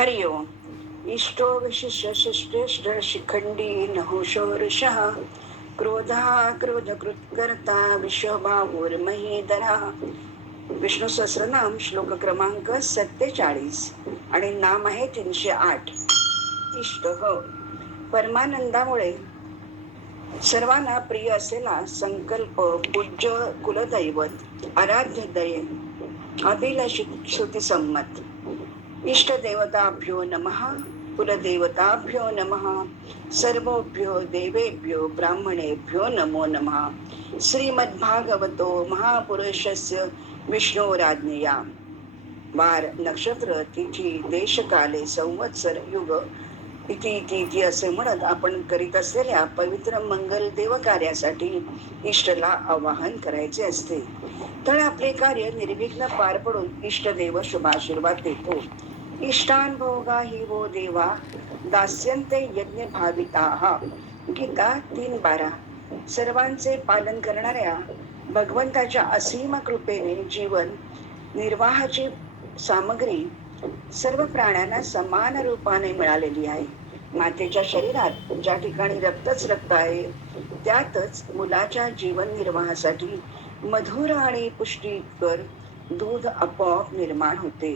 हरि ओम इष्टो विशिष्ट शिष्टेष्ट शिखंडी ऋषः। क्रोधा क्रोधकृत्कर्ता विश्वभावुर्महीधरा विष्णू सहस्रनाम श्लोक क्रमांक सत्तेचाळीस आणि नाम आहे तीनशे आठ. इष्ट हो। परमानंदामुळे सर्वांना प्रिय असलेला संकल्प पूज्य कुलदैवत आराध्य दये अभिलषित श्रुतीसंमत इष्टदेवताभ्यो नमः कुलदेवताभ्यो नमः सर्वोभ्यो देवेभ्यो ब्राह्मणेभ्यो नमो नमः। श्रीमद्भागवतो महापुरुषस्य विष्णोराज्ञया। वार नक्षत्र तिथी देशकाले संवत्सर युग इति इति इति असे म्हणत आपण करीत असलेल्या पवित्र मंगल देवकार्यासाठी इष्टला आवाहन करायचे असते. तर आपले कार्य निर्विघ्न पार पडून इष्टदेव शुभाशीर्वाद देतो. इष्टान भोगा हि वो देवा दास्यंते यज्ञ भाविता गीता तीन बारा. सर्वांचे पालन करणाऱ्या भगवंताच्या असीम कृपेने जीवन निर्वाहाची सामग्री सर्व प्राण्यांना समान रूपाने मिळालेली आहे. मातेच्या शरीरात ज्या ठिकाणी रक्तच रक्त आहे त्यातच मुलाच्या जीवन निर्वाहासाठी मधुर आणि पुष्टीकर दूध आपोआप निर्माण होते.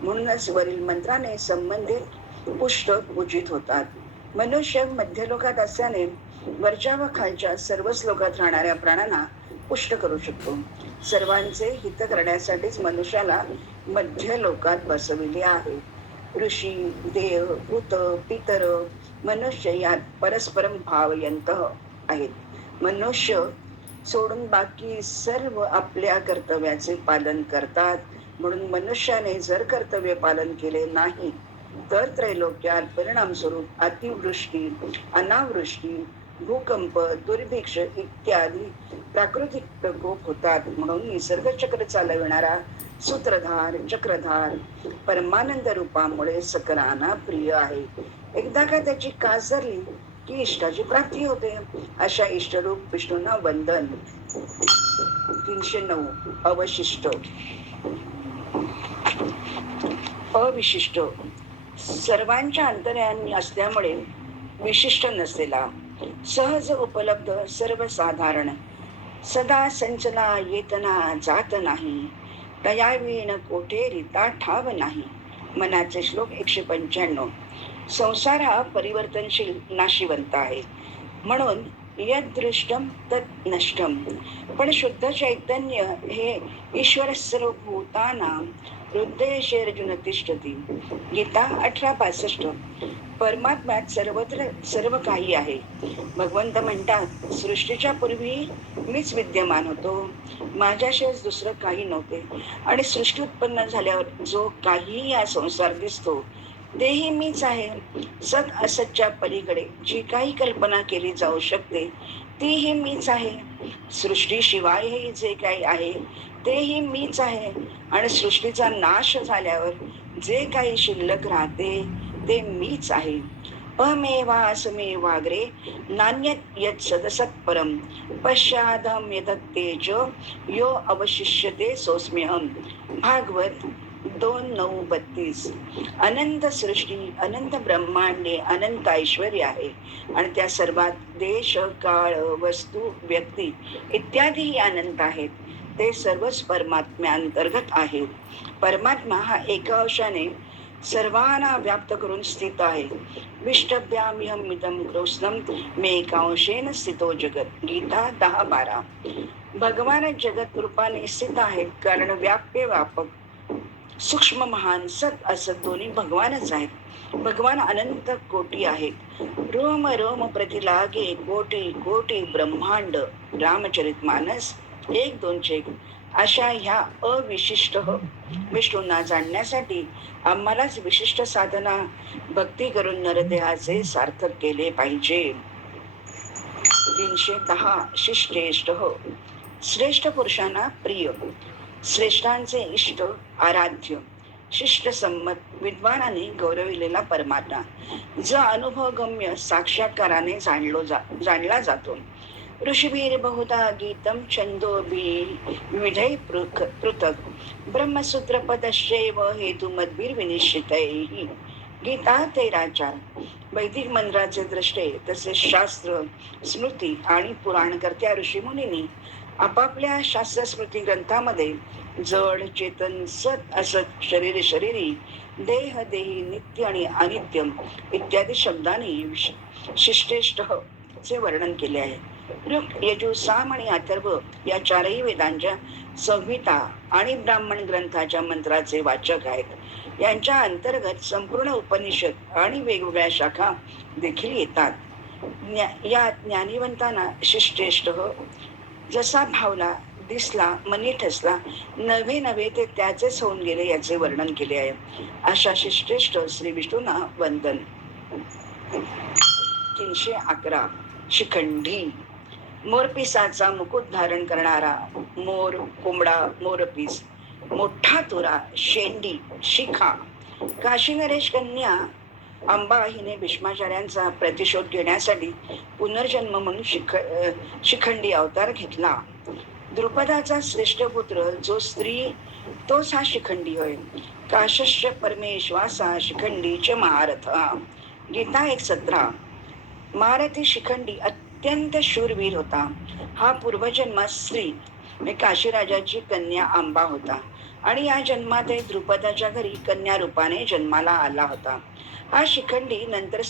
म्हणूनच वरील मंत्राने संबंधित पुष्ट पूजित होतात. मनुष्य मध्यलोकात असल्याने वरच्या व खालच्या सर्वच लोकात राहणाऱ्या प्राण्यांना पुष्ट करू शकतो. सर्वांचे हित करण्यासाठीच मनुष्याला मध्य लोकात बसविले आहे. ऋषी देव भूत पितर मनुष्य यात परस्परम भावयंत आहेत. मनुष्य सोडून बाकी सर्व आपल्या कर्तव्याचे पालन करतात. म्हणून मनुष्याने जर कर्तव्य पालन केले नाही तर त्रैलोक्यात परिणाम स्वरूप अतिवृष्टी अनावृष्टी भूकंप दुर्भिक्ष इत्यादी प्राकृतिक प्रकोप होतात. म्हणून निसर्ग चक्र चालविणारा सूत्रधार चक्रधार परमानंद रूपामुळे सकलांना प्रिय आहे. एकदा का त्याची कास धरली की इष्टाची प्राप्ती होते? अशा इष्टरूप विष्णूंना वंदन. तीनशे नऊ. अवशिष्ट. अविशिष्ट सर्वांच्या अंतर्यामी असल्यामुळे विशिष्ट नसलेला सहज उपलब्ध सर्वसाधारण. सदा संचला येतना जात नाही. तयावीण कोठे रिता ठाव नाही. मनाचे श्लोक एकशे पंच्याण्णव. संसार हा परिवर्तनशील नाशिवंत आहे. म्हणून यदृष्टम तत् नष्टम पण शुद्ध चैतन्य हे ईश्वर सर्व भूताना हृदय अर्जुन तिष्ठती। गीता अठरा पासष्ट परमात्म्यात सर्वत्र सर्व काही आहे। भगवंत म्हणतात सृष्टीच्या पूर्वी मीच विद्यमान होतो। माझ्याशिवाय दुसरं काही नव्हते। आणि सृष्टी उत्पन्न झाल्यावर जो काही या संसार दिसतो तेही मीच आहे. सत असतच्या पलीकडे जी काही कल्पना केली जाऊ शकते तीही मीच आहे. सृष्टीशिवायही जे काही आहे तेही मीच आहे. आणि सृष्टीचा नाश झाल्यावर जे काही शिल्लक राहते ते मीच आहे. अमेवासमेवाग्रे नान्यत यत सदसत परम पश्चादम यदत तेज यो अवशिष्यते सोस्म्यहम भागवत दोन नऊ बत्तीस. अनंत सृष्टी अनंत ब्रह्मांडे अनंत ऐश्वर आहे. आणि त्या सर्वात देश काळ वस्तू व्यक्ती इत्यादीही अनंत आहेत. ते सर्वच परमात्म्यांतर्गत आहेत. परमात्मा हा एका अंशाने सर्वांना व्याप्त करून स्थित आहे. विष्टभ्यामिहम कृष्णम मे एकांशेन स्थितो जगत. गीता दहा बारा. भगवान जगत रूपाने स्थित आहे कारण व्याप्य व्यापक सूक्ष्म महान सत असत दोन्ही भगवानच आहेत. भगवान अनंत कोटी आहेत. रोम रोम प्रतिलागे कोटी कोटी ब्रह्मांड रामचरित मानस एक दोनशे अशा ह्या अविशिष्ट हो. विष्णूंना जाणण्यासाठी आम्हालाच विशिष्ट साधना भक्ती करून नरदेहाचे सार्थक केले पाहिजे. तीनशे दहा शिष्टेष्ट हो. श्रेष्ठ पुरुषांना प्रिय. श्रेष्ठांचे इष्ट आराध्य शिष्ट संमत विद्वानाने गौरविलेला परमात्मा जो अनुभवगम्य साक्षात्काराने जाणलो जा जाणला जातो. ऋषीवीर बहुधा गीतम छंदोबी विविधै पृथक ब्रह्मसूत्र विनिश्चितैः गीता ते विनिश्चितैः वैदिक मंत्राचे दृष्टे तसेच शास्त्र स्मृती आणि पुराणकर्त्या ऋषीमुनींनी आपापल्या शास्त्र स्मृती ग्रंथामध्ये जड चेतन सत असत शरीर शरीरी देह देही नित्य आणि अनित्यम इत्यादी शब्दांनी विश- शिष्टेष्ट चे वर्णन केले आहे. ऋग यजु साम आणि अथर्व या चारही वेदांच्या संहिता आणि ब्राह्मण ग्रंथाच्या मंत्राचे वाचक आहेत. यांच्या अंतर्गत संपूर्ण उपनिषद आणि वेगवेगळ्या शाखा देखील येतात. ज्ञा- या ज्ञानिवंतांना शिष्टेष्ट हो. जसा भावला दिसला मनी ठसला नवे नवे ते त्याचेच होऊन गेले याचे वर्णन केले आहे. अशा शिष्टेष्ट श्री विष्णूंना वंदन. तीनशे अकरा. शिखंडी. मोरपिसाचा मुकुट धारण करणारा मोर कोंबडा मोरपीस. मोठा तुरा शेंडी शिखा. काशी नरेश कन्या अंबा हिने भीष्माचार्यांचा प्रतिशोध घेण्यासाठी पुनर्जन्म म्हणून शिख शिखंडी अवतार घेतला. द्रुपदाचा श्रेष्ठ पुत्र जो स्त्री तोच हा शिखंडी होय. काशस्य परमेश्वासा शिखंडीच महारथ. गीता एक सतरा. महारथी शिखंडी अत्यंत शूरवीर होता. हा पूर्वजन्मात स्त्री काशीराजाची कन्या आंबा होता. आणि या जन्मात द्रुपदाच्या घरी कन्या रूपाने जन्माला आला होता. हा शिखंडी नंतर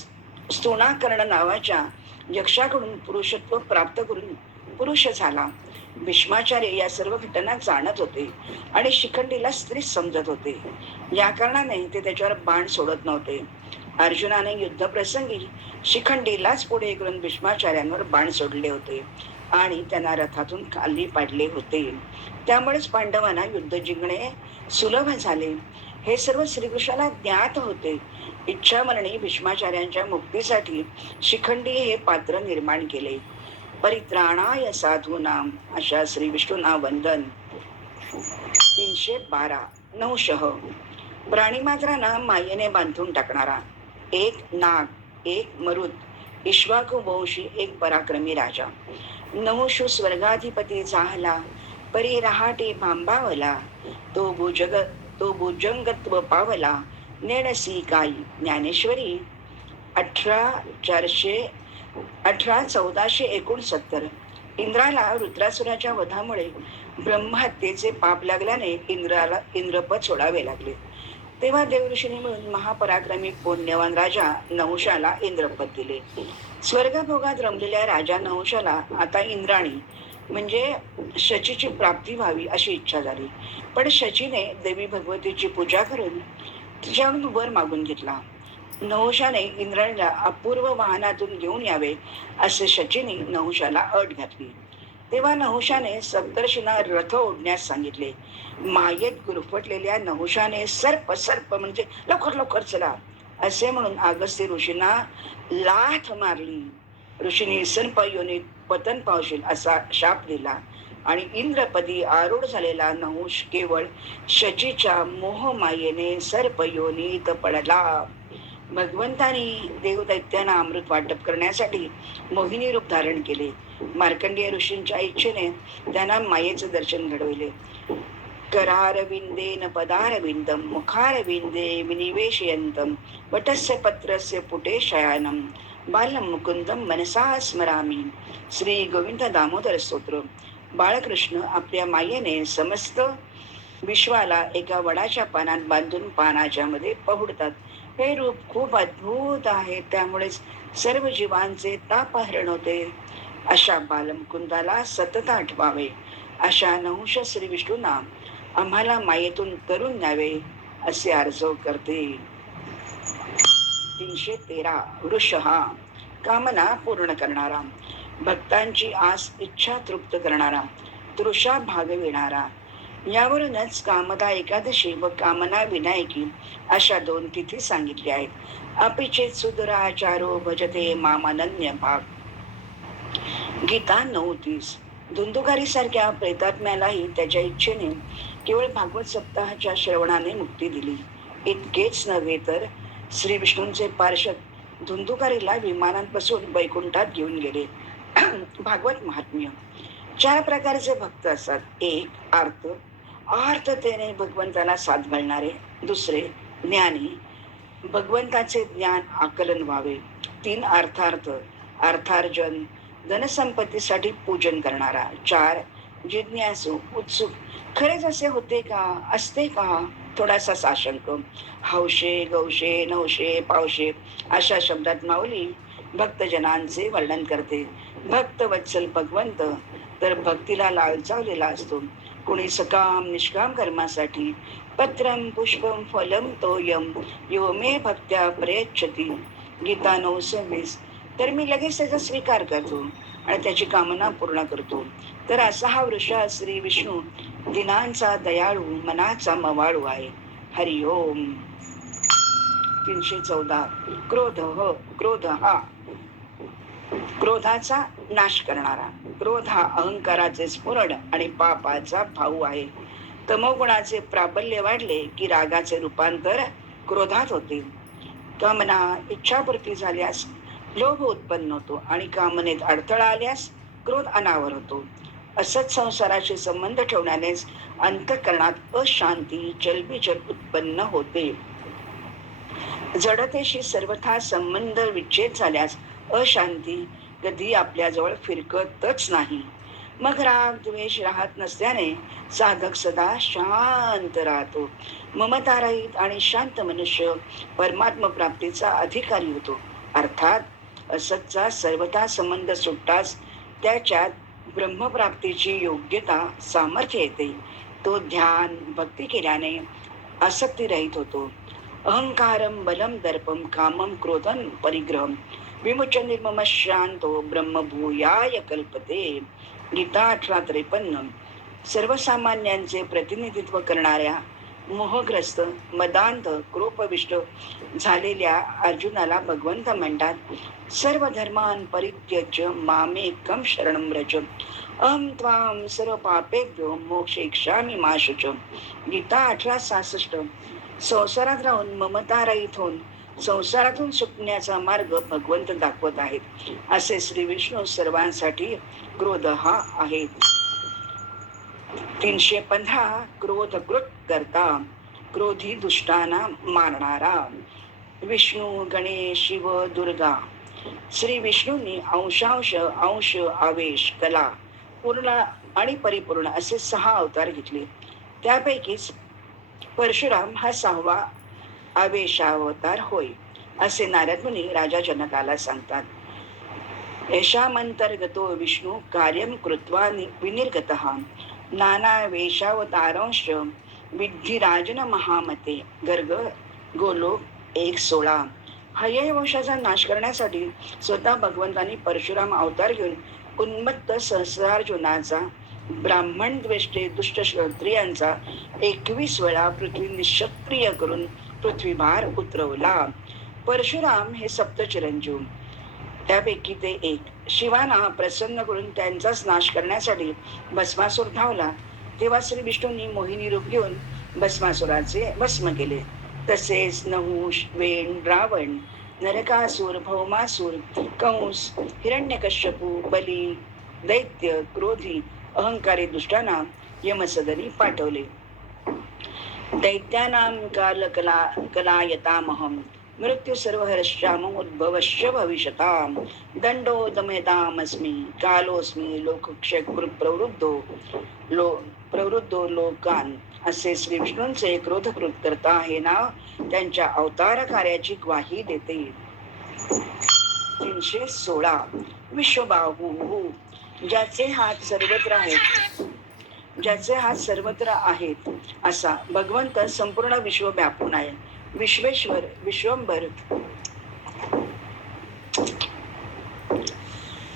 स्तुणाकर्ण नावाच्या यक्षाकडून पुरुषत्व प्राप्त करून पुरुष झाला. भीष्माचार्य या सर्व घटना जाणत होते आणि शिखंडीला स्त्री समजत होते. या कारणाने ते त्याच्यावर बाण सोडत नव्हते. अर्जुनाने युद्धप्रसंगी शिखंडीलाच पुढे करून भीष्माचार्यांवर बाण सोडले होते. आणि त्यांना रथातून खाली पाडले होते. त्यामुळेच पांडवांना युद्ध जिंकणे सुलभ झाले. हे सर्व श्रीकृष्णाला ज्ञात होते. इच्छामरणी भीष्माचार्यांच्या मुक्तीसाठी शिखंडी हे पात्र निर्माण केले. परित्राणाय साधू नाम अशा श्री विष्णूना वंदन. तीनशे बारा नऊशह. प्राणीमात्रांना मायेने बांधून टाकणारा. एक नाग एक मरुत इश्वाकू वंशी एक पराक्रमी राजा. नवशु स्वर्गाधिपती चाहला परी रहाटे भांबावला तो भुजग तो भुजंगत्व पावला नेणसी काई ज्ञानेश्वरी. अठरा चारशे अठरा चौदाशे एकोणसत्तर. इंद्राला रुद्रासुराच्या वधामुळे ब्रह्महत्येचे पाप लागल्याने इंद्राला इंद्रपद सोडावे लागले. तेव्हा देवऋषीने मिळून महापराक्रमी पुण्यवान राजा नहुशाला इंद्रपद दिले. स्वर्गभोगात रमलेल्या राजा नहुशाला आता इंद्राणी म्हणजे शचीची प्राप्ती व्हावी अशी इच्छा झाली. पण शचीने देवी भगवतीची पूजा करून तिच्याकडून वर मागून घेतला. नहुशाने इंद्राणीला अपूर्व वाहनातून घेऊन यावे असे शचीने नहुषाला अट घातली. तेव्हा नहुशाने सप्तर्षीना रथ ओढण्यास सांगितले. मायेत गुरफटलेल्या नहुशाने सर्प सर्प म्हणजे लवकर लवकर चला. असे म्हणून अगस्त्य ऋषींना लाथ मारली. ऋषीने सर्प योनीत पतन पावशील असा शाप दिला आणि इंद्रपदी आरूढ झालेला नहुष केवळ शचीच्या मोहमायेने सर्पयोनीत पडला. भगवंतानी देवदैत्यांना अमृत वाटप करण्यासाठी मोहिनी रूप धारण केले. मार्कंडेय ऋषींच्या इच्छेने त्यांना मायेचे दर्शन घडविले. करारविंदेन पदारविंदम मुखारविंदे विनिवेशयंतम वटस्य पत्रस्य पुटे शयानम बालम मुकुंदम मनसा स्मरामी। श्री गोविंद दामोदर स्तोत्र बाळकृष्ण आपल्या मायेने समस्त विश्वाला एका वडाच्या पानात बांधून पानाच्या मध्ये पहुडतात। हे रूप खूप अद्भुत आहे त्यामुळेच सर्व जीवांचे ताप हरण होते। अशा बालमुकुंदाला सतत आठवावे। अशा नहुष श्री विष्णूंना आम्हाला मायेतून तरुण न्यावे असे अर्ज करते. तीनशे तेरा वृष हा कामना पूर्ण करणारा भक्तांची आस इच्छा तृप्त करणारा तृषा भागविणारा यावरूनच कामदा एकादशी व कामना विनायकी अशा दोन तिथी सांगितल्या आहेत. अपिचेत सुदराचारो भजते मामानन्य भाग. गीता नऊ तीस. धुंदुकारी सारख्या प्रेतात्म्यालाही त्याच्या इच्छेने केवळ भागवत सप्ताहाच्या श्रवणाने मुक्ती दिली. इतकेच नव्हे तर श्री विष्णूंचे पार्षद धुंदुकारीला विमानात बसून वैकुंठात घेऊन गेले. भागवत महात्म्य. चार प्रकारचे भक्त असतात. एक आर्त. आर्ततेने भगवंताला साथ घालणारे. दुसरे ज्ञानी. भगवंताचे ज्ञान आकलन व्हावे. तीन अर्थार्थ. अर्थार्जन. धनसंपत्तीसाठी पूजन करणारा. चार जिज्ञासू उत्सुक. खरेच असे होते का? असते का? थोडासा साशंक. हौशे गौशे नवशे पावशे अशा शब्दात माऊली भक्तजनांचे वर्णन करते. भक्त वत्सल भगवंत. तर भक्तीला लालचावलेला असतो. कोणी सकाम निष्काम कर्मासाठी पत्रम पुष्पम फलम तोयम यो मे भक्त्या प्रयच्छती. गीता नऊ सव्वीस. तर मी लगेच त्याचा स्वीकार करतो. आणि त्याची कामना पूर्ण करतो. तर असा हा वृष श्री विष्णू दिनांचा दयाळू मनाचा मवाळू आहे. हरिओम तीनशे चौदा. क्रोध ह. क्रोध हा. क्रोधाचा नाश करणारा. क्रोध हा अहंकाराचे स्फुरण आणि पापाचा भाऊ आहे. तमोगुणाचे प्राबल्य वाढले की रागाचे रूपांतर क्रोधात होते. कामना इच्छापूर्ती झाल्यास लोभ उत्पन्न होतो आणि कामनेत अडथळा आल्यास क्रोध अनावर होतो. असंच संसाराशी संबंध ठेवण्यानेच अंतकरणात अशांती जलबिजल उत्पन्न होते. जडतेशी सर्वथा संबंध विच्छेद झाल्यास अशांती कधी आपल्याजवळ फिरकतच नाही. मग राग द्वेष राहत नसल्याने साधक सदा शांत राहतो. ममतारहित आणि शांत मनुष्य परमात्म प्राप्तीचा अधिकारी होतो. अर्थात असतचा सर्वथा संबंध सुटताच त्याच्यात ब्रह्मप्राप्तीची योग्यता सामर्थ्य येते. तो ध्यान भक्ती केल्याने आसक्तीरहित होतो. अहंकारम बलम दर्पम कामम क्रोधन परिग्रहम विमुच निर्मम शांतो ब्रह्मभूयाय कल्पते. गीता अठरा त्रेपन्न. सर्वसामान्यांचे प्रतिनिधित्व करणाऱ्या मोहग्रस्त मदांत क्रोपविष्ट झालेल्या अर्जुनाला भगवंत म्हणतात सर्व धर्मान परित्यज्य मामेकम शरण रज अम त्वाम सर्व पापेभ्यो मोक्षेक्षामी माशुच. गीता अठरा सहासष्ट. संसारात राहून ममता रहित होऊन संसारातून सुटण्याचा मार्ग भगवंत दाखवत आहेत. असे श्री विष्णू सर्वांसाठी क्रोध हा आहे. तीनशे पंधरा क्रोध कृत करता क्रोधी दुष्टांना मारणारा. विष्णू गणेश शिव दुर्गा. श्री विष्णूंनी अंशांश अंश आवेश कला पूर्ण आणि परिपूर्ण असे सहा अवतार घेतले. त्यापैकीच परशुराम हा सहावा आवेशावतार होय असे नारद मुनी राजा जनकाला सांगतात. यशामंतर्गतो विष्णू कार्यम कृत्वा विनिर्गत. नाना वेशावतारंश विद्धिराजन महामते गर्ग गोलोक एक सोळा. हय वंशाचा नाश करण्यासाठी स्वतः भगवंतांनी परशुराम अवतार घेऊन उन्मत्त सहस्रार्जुनाचा ब्राह्मण द्वेष्टे दुष्ट क्षत्रियांचा एकवीस वेळा पृथ्वी निष्क्रिय करून पृथ्वीभार उतरवला. परशुराम हे सप्तचिरंजीव. त्यापैकी ते एक. शिवाना प्रसन्न करून त्यांचाच नाश करण्यासाठी भस्मासूर धावला. तेव्हा श्री विष्णूंनी मोहिनी रूप घेऊन भस्मासुराचे भस्म केले. तसेच नहुष वेण रावण नरकासूर भौमासूर कंस हिरण्यकश्यपू बली दैत्य क्रोधी अहंकारी दुष्टांना यमसदनी पाठवले. दैत्यानां कालकला कलायतामहं मृत्यू सर्वहर्षाम उद्भवश्य भविष्यताम। दंडो दमयतामस्मी कालोस्मी लोकक्षय प्रवृद्धो लो प्रवृद्धो लोकान। असे श्री विष्णूंचे क्रोधकृत करता हे नाव त्यांच्या अवतार कार्याची ग्वाही देते। तीनशे सोळा विश्वबाहू। ज्याचे हात सर्वत्र आहेत ज्याचे हात सर्वत्र आहेत असा भगवंत संपूर्ण विश्व व्यापून आहे विश्वेश्वर विश्वंभर.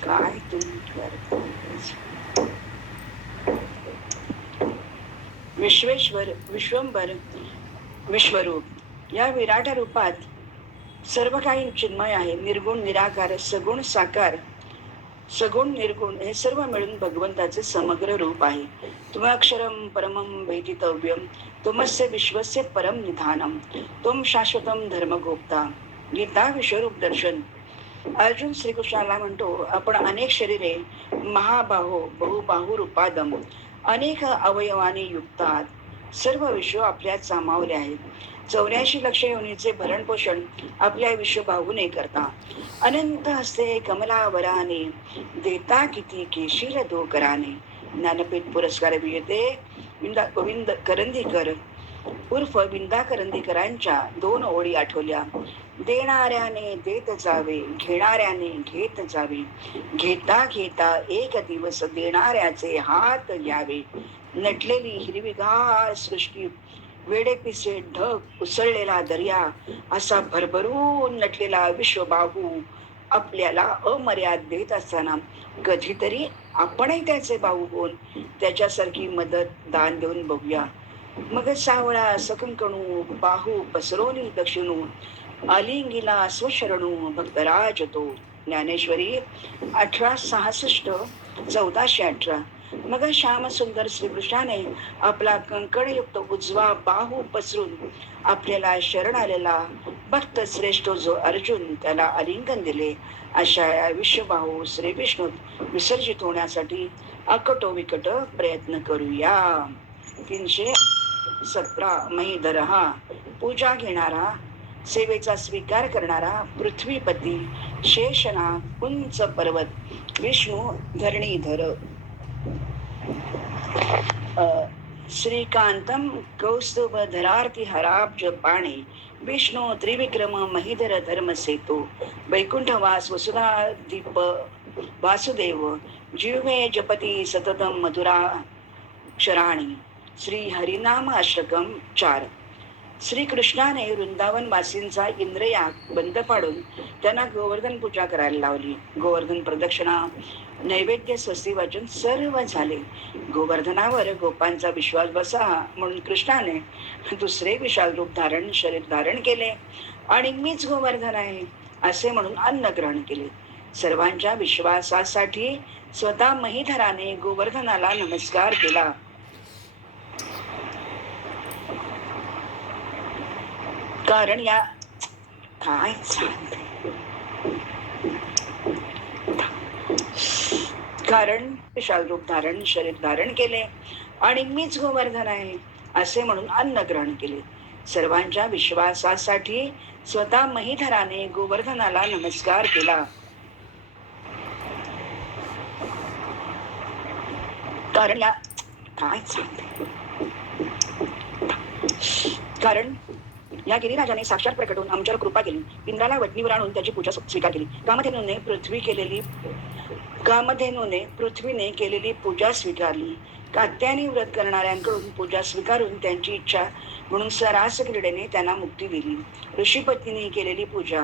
काय तुम्ही विश्वेश्वर विश्वंभर विश्वरूप. या विराट रूपात सर्व काही चिन्मय आहे. निर्गुण निराकार सगुण साकार. सगुण निर्गुण हे सर्व मिळून भगवंताचे समग्र रूप आहे. तुम अक्षरम परमम वेदितव्यम तुमस्य विश्वस्य परम निधानम तुम शाश्वतम धर्मगोप्ता. गीता विश्वरूप दर्शन. अर्जुन श्रीकृष्णाला म्हणतो आपण अनेक शरीरे महाबाहो बहुबाहू रूपादम अनेक अवयवाने युक्तात. सर्व विश्व आपल्यात सामावले आहेत. चौऱ्याऐंशी लक्ष योनीचे भरण पोषण आपल्या विश्व भागूने करता. अनंत हस्ते कमलावराने देता किती केशील दो कराने ज्ञानपीठ पुरस्कार विजेते विंदा गोविंद करंदीकर. उर्फ विंदा करंदीकरांच्या दोन ओळी आठवल्या. देणाऱ्याने देत जावे घेणाऱ्याने घेत जावे. घेता घेता एक दिवस देणाऱ्याचे हात घ्यावे. नटलेली हिरवीगार सृष्टी वेडेपिसे ढग उसळलेला दर्या असा भरभरून नटलेला विश्वबाहू आपल्याला अमर्याद देत असताना कधीतरी आपणही त्याचे बाहू होऊन त्याच्यासारखी मदत दान देऊन बघूया. मग सावळा सकंकणू बाहू पसरोनी दक्षिणू आलिंगीला स्वशरणू भक्तराज तो. ज्ञानेश्वरी अठरा सहासष्ट चौदाशे अठरा. मग श्याम सुंदर श्रीकृष्णाने आपला कंकणयुक्त उजवा बाहू पसरून आपल्याला शरण आलेला भक्त श्रेष्ठ जो अर्जुन त्याला आलिंगन दिले. अशा या विश्वबाहू श्री विष्णू विसर्जित होण्यासाठी अकटो विकट प्रयत्न करूया. तीनशे सतरा महीधर हा पूजा घेणारा सेवेचा स्वीकार करणारा पृथ्वीपती शेषनाग उंच पर्वत विष्णू धरणीधर श्रीकांतम कौस्तुभ धरार्ती हराब्ज पाणे विष्णू त्रिविक्रम महिधर धर्म सेतू वैकुंठवास वसुधा दीप वासुदेव जीवे जपती सततम मधुरा क्षराणी श्री हरिनाम अश्रकम चार. श्रीकृष्णाने वृंदावन वासींचा इंद्रयाग बंद पाडून त्यांना गोवर्धन पूजा करायला लावली. गोवर्धन प्रदक्षिणा नैवेद्य स्वस्ती वाचून सर्व झाले. गोवर्धनावर गोपांचा विश्वास बसा म्हणून कृष्णाने दुसरे विशाल रूप धारण शरीर धारण केले. आणि मीच गोवर्धन आहे असे म्हणून अन्न ग्रहण केले. सर्वांच्या विश्वासासाठी स्वतः महिधराने गोवर्धनाला नमस्कार केला. कारण या काय धारण कारण विशाल रूप धारण शरीर धारण केले आणि मीच गोवर्धन आहे असे म्हणून अन्न ग्रहण केले. सर्वांच्या विश्वासासाठी स्वतः महिधराने गोवर्धनाला नमस्कार केला. कारण काय कारण या गिरीराजाने साक्षात प्रकट होऊन आमच्यावर कृपा केली. इंद्राला वटणीवर आणून त्याची पूजा स्वीकार केली. कामधेनूने पृथ्वी केलेली कामधेनूने पृथ्वीने केलेली पूजा स्वीकारली. कात्यानी व्रत करणाऱ्यांकडून पूजा स्वीकारून त्यांची इच्छा म्हणून सरास क्रीडेने त्यांना मुक्ती दिली. ऋषीपत्नीने केलेली पूजा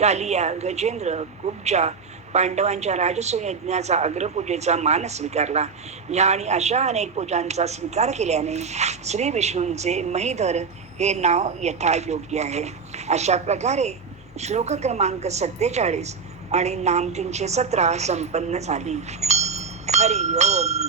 कालिया गजेंद्र गुप्जा पांडवांच्या राजसूय यज्ञाचा अग्रपूजेचा मान स्वीकारला. या आणि अशा अनेक पूजांचा स्वीकार केल्याने श्री विष्णूंचे महिधर हे नाव यथायोग्य आहे. अशा प्रकारे श्लोक क्रमांक सत्तेचाळीस आणि नाम तीनशे सतरा संपन्न झाली. हरि ओम